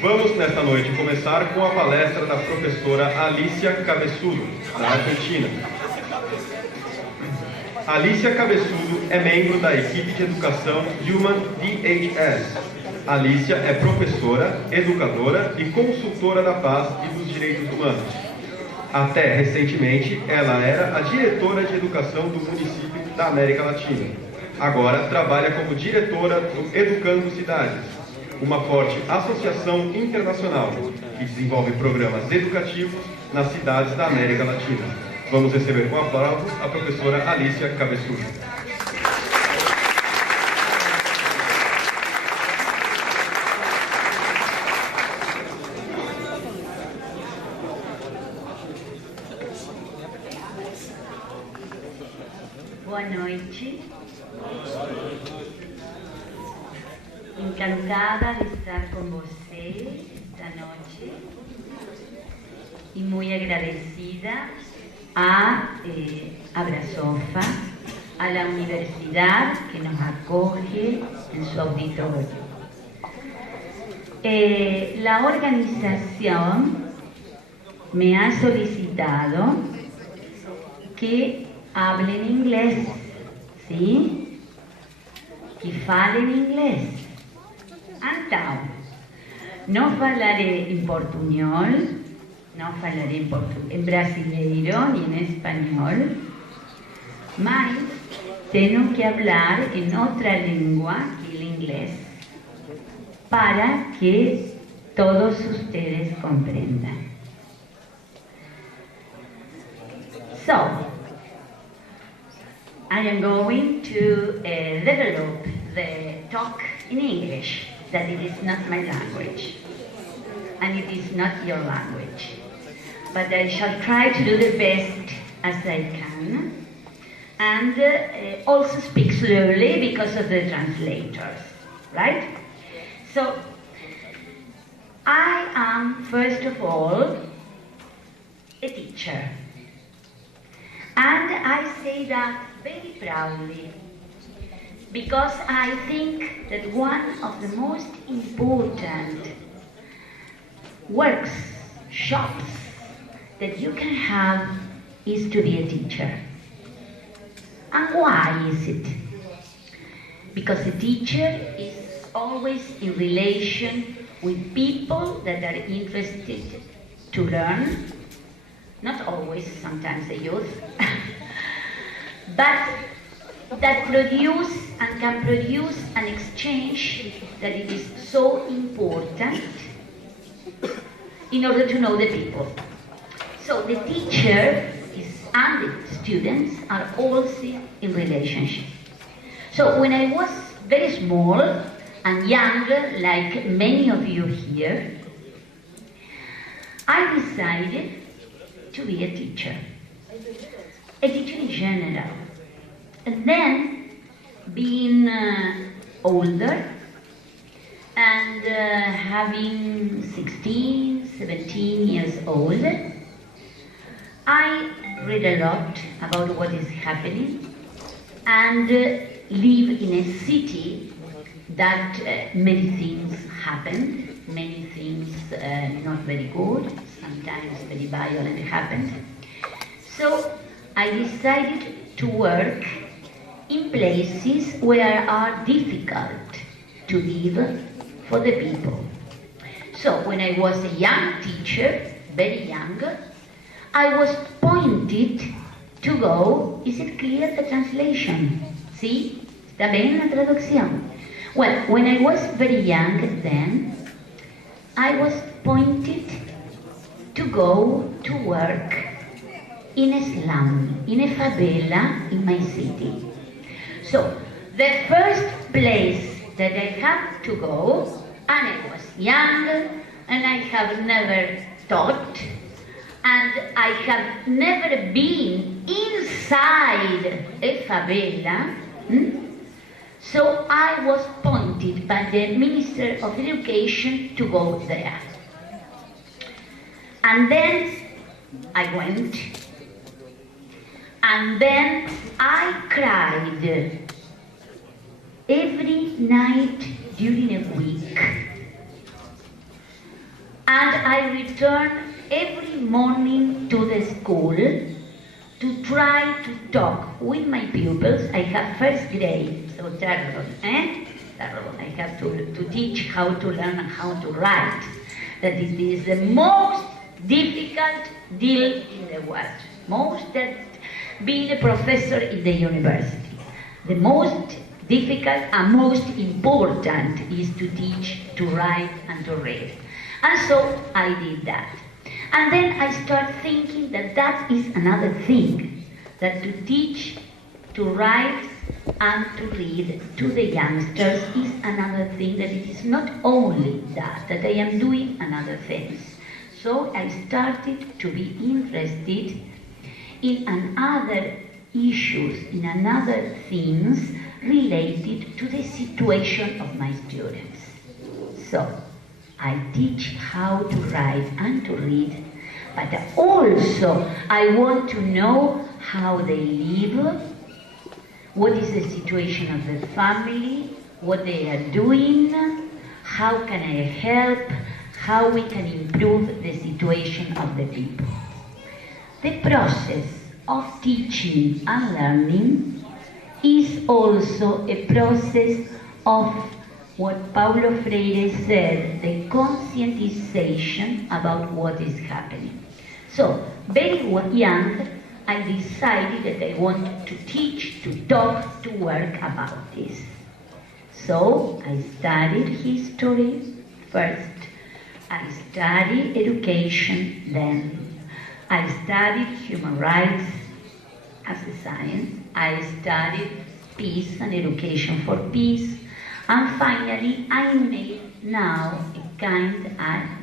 Vamos, nesta noite, começar com a palestra da professora Alicia Cabeçudo, da Argentina. Alicia Cabeçudo é membro da equipe de educação Human DHS. Alicia é professora, educadora e consultora da paz e dos direitos humanos. Até recentemente, ela era a diretora de educação do município da América Latina. Agora trabalha como diretora do Educando Cidades, uma forte associação internacional que desenvolve programas educativos nas cidades da América Latina. Vamos receber com aplauso a professora Alicia Cabeçudo. Boa noite. Encantada de estar con vocês esta noche y muy agradecida a ABrasOFFA, a la universidad que nos acoge en su auditorio. La organización me ha solicitado que hable en inglés, ¿sí? Que fale en inglés. Então, não falaré em portunhol, não falaré em brasileiro nem em espanhol, mas tenho que falar em outra língua que o inglês, para que todos ustedes compreendam. So, I am going to develop the talk in English, that it is not my language, and it is not your language. But I shall try to do the best as I can, and also speak slowly because of the translators, right? So, I am, first of all, a teacher. And I say that very proudly, because I think that one of the most important workshops that you can have is to be a teacher. And why is it? Because a teacher is always in relation with people that are interested to learn, not always, sometimes the youth, but that produce and can produce an exchange that it is so important in order to know the people. So the teacher and the students are also in relationship. So when I was very small and young, like many of you here, I decided to be a teacher in general. And then, being older and having 16, 17 years old, I read a lot about what is happening and live in a city that many things happened, many things not very good, sometimes very violent happened. So I decided to work in places where are difficult to live for the people. So when I was a young teacher, very young, I was pointed to go, is it clear the translation? ¿Sí? ¿Está bien la traducción? Well, when I was very young then, I was pointed to go to work in a slum, in a favela in my city. So, the first place that I had to go, and I was young, and I have never taught, and I have never been inside a favela, so I was pointed by the Minister of Education to go there. And then I went, and then I cried every night during a week I return every morning to the school to try to talk with my pupils. I have first grade, so terrible, terrible. I have to teach how to learn and how to write. That it is the most difficult deal in the world. Most that being a professor in the university. The most difficult and most important is to teach, to write, and to read. And so I did that. And then I start thinking that that is another thing, that to teach, to write, and to read to the youngsters is another thing, that it is not only that I am doing another things. So I started to be interested in another issues, in another things related to the situation of my students. So I teach how to write and to read, but also I want to know how they live, what is the situation of the family, what they are doing, how can I help, how we can improve the situation of the people. The process of teaching and learning is also a process of what Paulo Freire said, the conscientization about what is happening. So, very young, I decided that I wanted to teach, to talk, to work about this. So, I studied history first. I studied education then. I studied human rights as a science. I studied peace and education for peace. And finally, I made now a kind,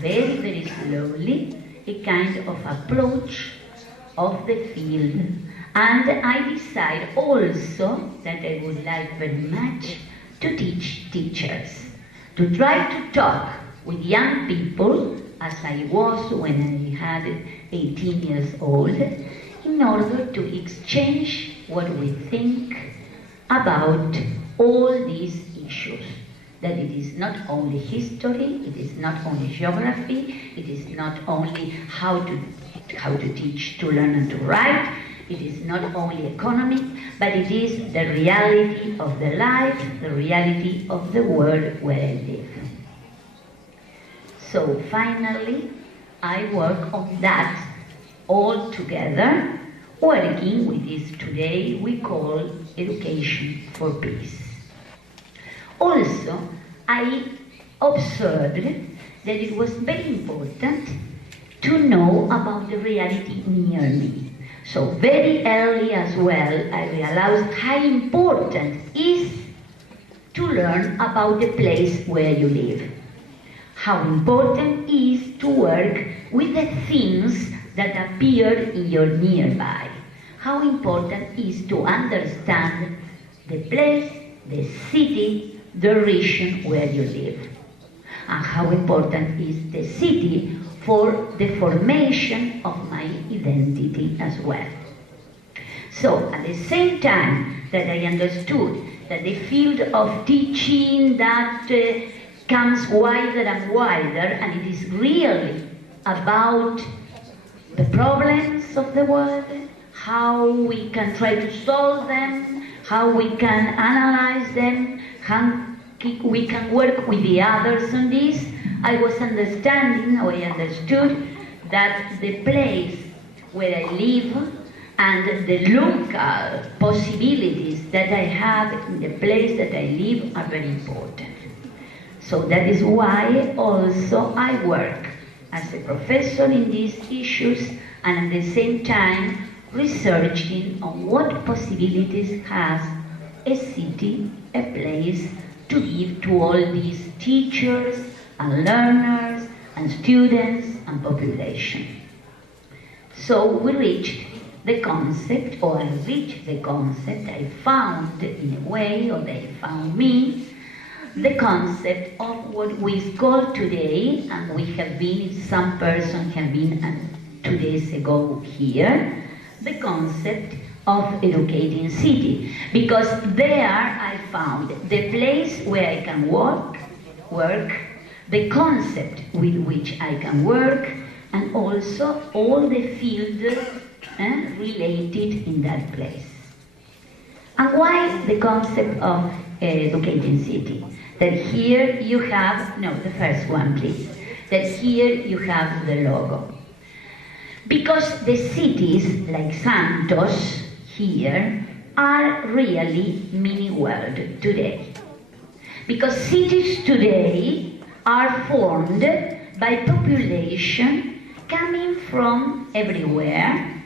very, very slowly, a kind of approach of the field. And I decided also that I would like very much to teach teachers, to try to talk with young people, as I was when I had 18 years old, in order to exchange what we think about all these issues. That it is not only history, it is not only geography, it is not only how to teach, to learn and to write, it is not only economic, but it is the reality of the life, the reality of the world where I live. So finally, I work on that all together, working with this today we call education for peace. Also, I observed that it was very important to know about the reality near me. So very early as well, I realized how important it is to learn about the place where you live. How important it is to work with the things that appear in your nearby. How important it is to understand the place, the city, the region where you live. And how important is the city for the formation of my identity as well. So at the same time that I understood that the field of teaching that comes wider and wider, and it is really about the problems of the world, how we can try to solve them, how we can analyze them, how we can work with the others on this. I was understanding, or I understood, that the place where I live and the local possibilities that I have in the place that I live are very important. So that is why also I work as a professor in these issues, and at the same time researching on what possibilities has a city, a place, to give to all these teachers and learners and students and population. So we reached the concept, or I reached the concept, I found in a way, or they found me, the concept of what we call today, and we have been, some person have been 2 days ago here, the concept of educating city. Because there I found the place where I can work, the concept with which I can work, and also all the fields related in that place. And why the concept of educating city? That here you have, no, the first one please, that here you have the logo. Because the cities like Santos here are really mini world today. Because cities today are formed by population coming from everywhere,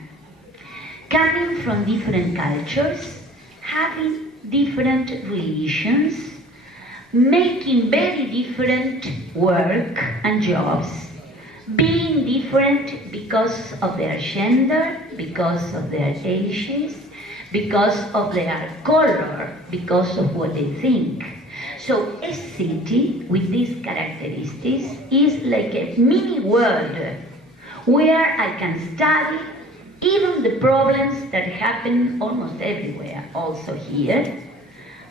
coming from different cultures, having different religions, making very different work and jobs, being different because of their gender, because of their ages, because of their color, because of what they think. So a city with these characteristics is like a mini world where I can study even the problems that happen almost everywhere, also here,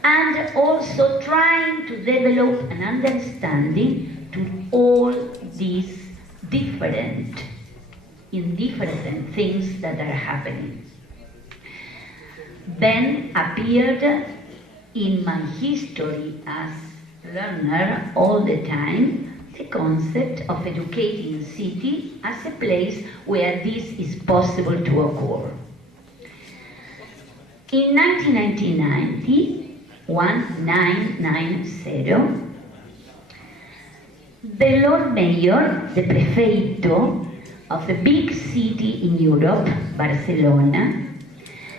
and also trying to develop an understanding to all these different things that are happening. Then appeared in my history as learner all the time the concept of educating city as a place where this is possible to occur. In 1990, the Lord Mayor, the prefeito of a big city in Europe, Barcelona,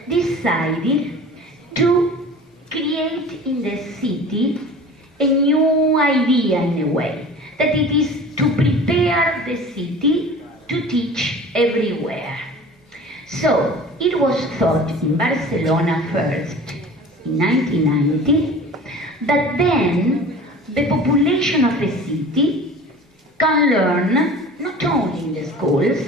decided to create in the city a new idea in a way, that it is to prepare the city to teach everywhere. So it was thought in Barcelona first, in 1990, that then the population of a city can learn not only in the schools,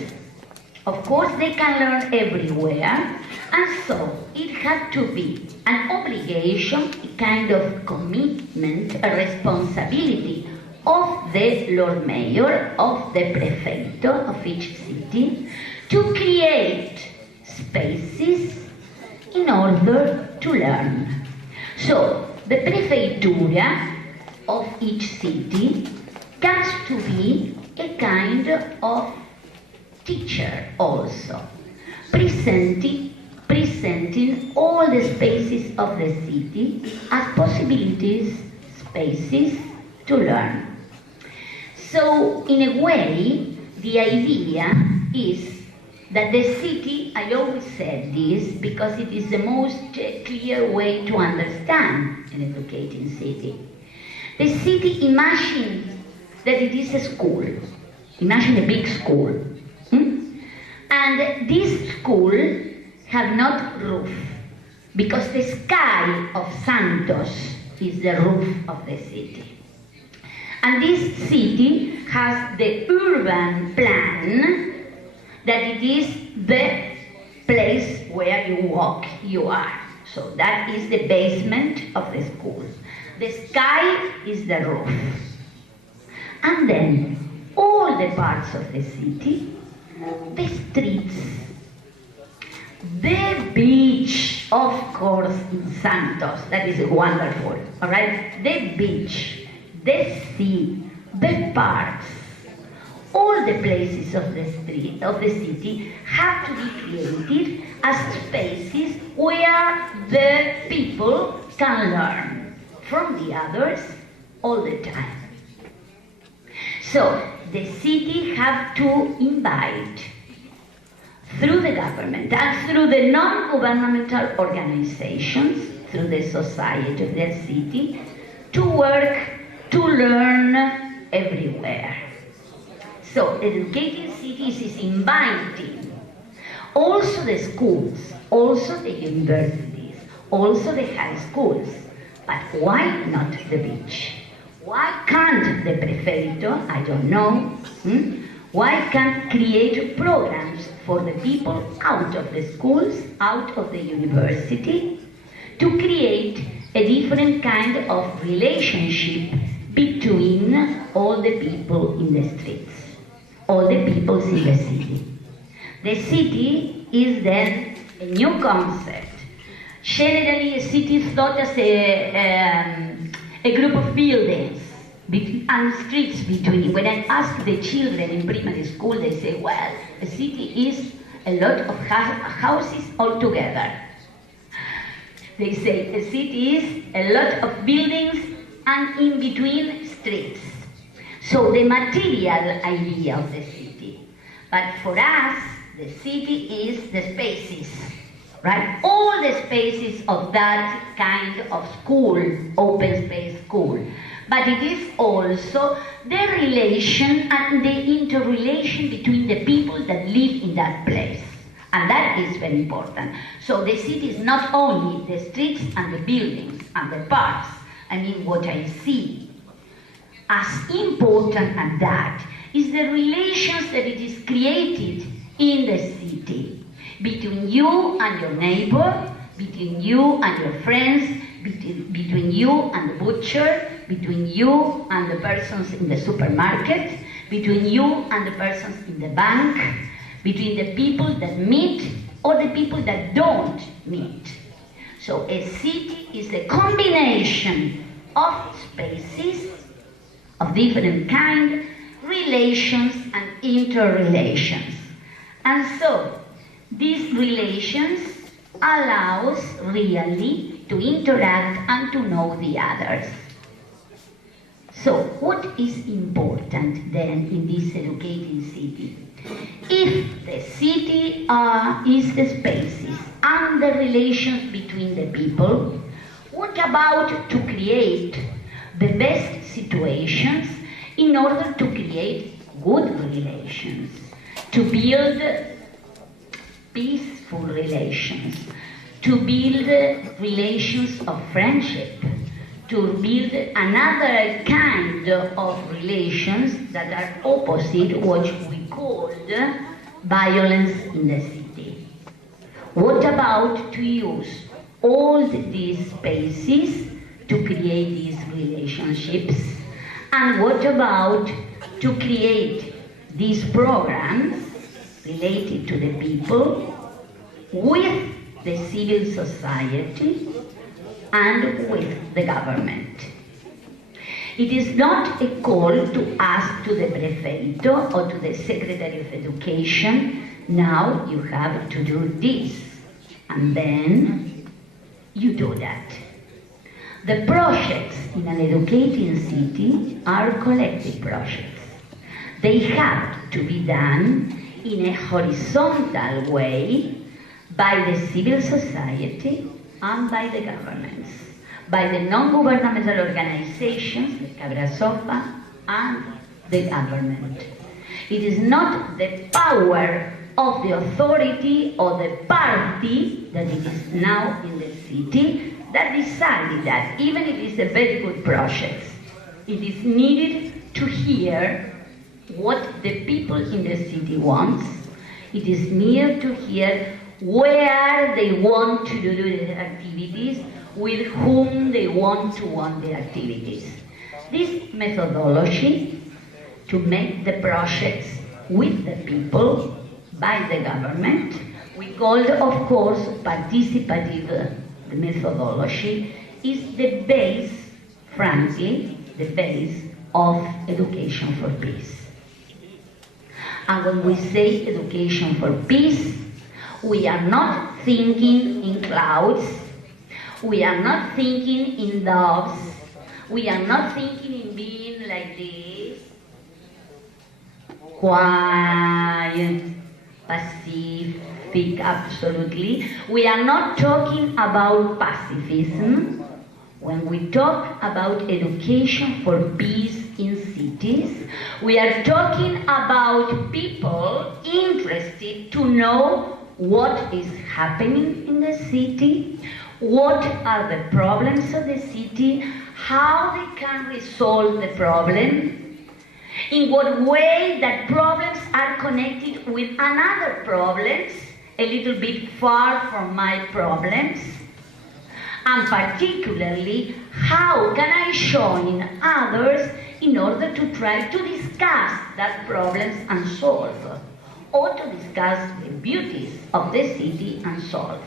of course they can learn everywhere, and so it had to be an obligation, a kind of commitment, a responsibility of the Lord Mayor, of the prefeito of each city, to create spaces in order to learn. So the prefeitura of each city comes to be a kind of teacher also, presenting all the spaces of the city as possibilities, spaces to learn. So in a way, the idea is that the city, I always said this because it is the most clear way to understand an educating city. The city imagines that it is a school. Imagine a big school. And this school have not roof, because the sky of Santos is the roof of the city. And this city has the urban plan that it is the place where you walk, you are. So that is the basement of the school. The sky is the roof. And then all the parts of the city, the streets, the beach, of course, in Santos, that is wonderful, all right? The beach, the sea, the parks, all the places of the street, of the city, have to be created as spaces where the people can learn from the others all the time. So the city have to invite, through the government and through the non-governmental organizations, through the society of their city, to work, to learn everywhere. So educating cities is inviting also the schools, also the universities, also the high schools. But why not the beach? Why can't the prefeito, I don't know, why can't create programs for the people out of the schools, out of the university, to create a different kind of relationship between all the people in the streets, all the people in the city. The city is then a new concept. Generally, a city is thought as a group of buildings and streets between. When I ask the children in primary school, they say, well, a city is a lot of houses all together. They say a city is a lot of buildings and in between streets. So the material idea of the city. But for us, the city is the spaces, right? All the spaces of that kind of school, open space school. But it is also the relation and the interrelation between the people that live in that place. And that is very important. So the city is not only the streets and the buildings and the parks. I mean, what I see as important as that is the relations that it is created in the city, between you and your neighbor, between you and your friends, between you and the butcher, between you and the persons in the supermarket, between you and the persons in the bank, between the people that meet or the people that don't meet. So a city is a combination of spaces of different kind, relations and interrelations. And so these relations allows really to interact and to know the others. So what is important then in this educating city? If the city is the spaces and the relations between the people, what about to create the best situations in order to create good relations, to build peaceful relations, to build relations of friendship, to build another kind of relations that are opposite what we called violence in the city. What about to use all these spaces to create these relationships? And what about to create these programs related to the people with the civil society and with the government? It is not a call to ask to the prefeito or to the Secretary of Education, now you have to do this, and then you do that. The projects in an educating city are collective projects. They have to be done in a horizontal way by the civil society and by the governments, by the non-governmental organizations like ABrasOFFA and the government. It is not the power of the authority or the party that it is now in the city that decided that, even if it is a very good project, it is needed to hear what the people in the city wants. It is needed to hear where they want to do the activities, with whom they want to run the activities. This methodology to make the projects with the people, by the government, we call, of course, participative methodology, is the base, frankly, the base of education for peace. And when we say education for peace, we are not thinking in clouds, we are not thinking in doves, we are not thinking in being like this, quiet, pacific, absolutely. We are not talking about pacifism. When we talk about education for peace in cities, we are talking about people interested to know what is happening in the city, what are the problems of the city, how they can resolve the problem, in what way that problems are connected with another problems, a little bit far from my problems, And particularly, how can I join others in order to try to discuss that problems and solve, or to discuss the beauties of the city and solve.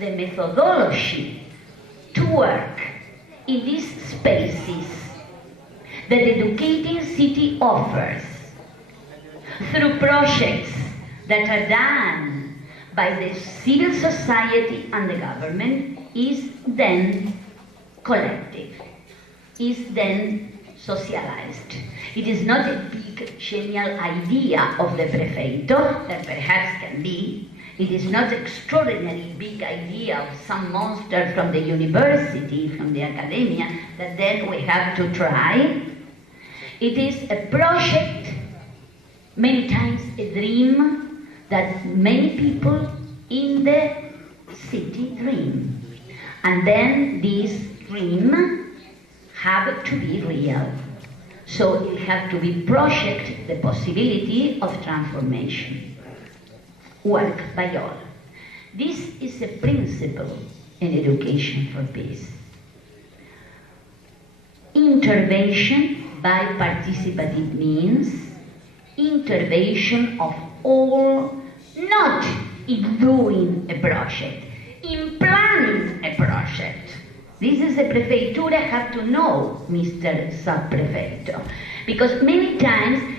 The methodology to work in these spaces that the Educating City offers through projects that are done by the civil society and the government is then collective, is then socialized. It is not a big genial idea of the prefeito, that perhaps can be. It is not extraordinary big idea of some monster from the university, from the academia, that then we have to try. It is a project, many times a dream, that many people in the city dream. And then this dream have to be real. So it have to be project the possibility of transformation. Work by all. This is a principle in education for peace. Intervention by participative means, intervention of all, not in doing a project, in planning a project. This is a prefeitura have to know, Mr. Subprefecto, because many times